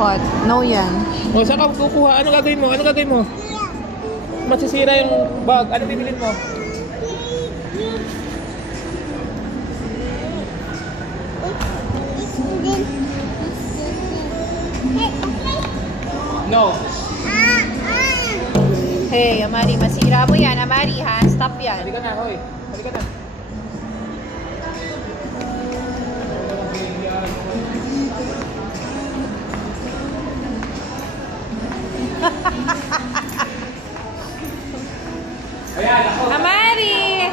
What? No yan. O, saan ka kukuha? Ano gagawin mo? Ano gagawin mo? Masisira yung bag. Ano bibilin mo? No. Hey, Amari, masira mo yan, Amari, ha? Stop yan. Halika na, hoy. Halika na. Amari!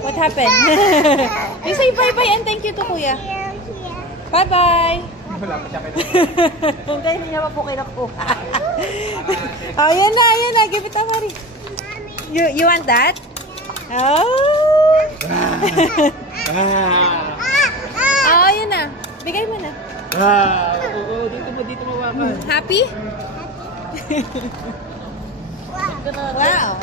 What happened? You say bye-bye and thank you to Kuya. Bye-bye. Wala pa siya kayo. Hindi niya pa po kinakuha. Ayan na. Give it to Amari. You want that? Oh. Oh, ayan na. Bigay mo na. Oo, dito mo wakan. Happy? Wow.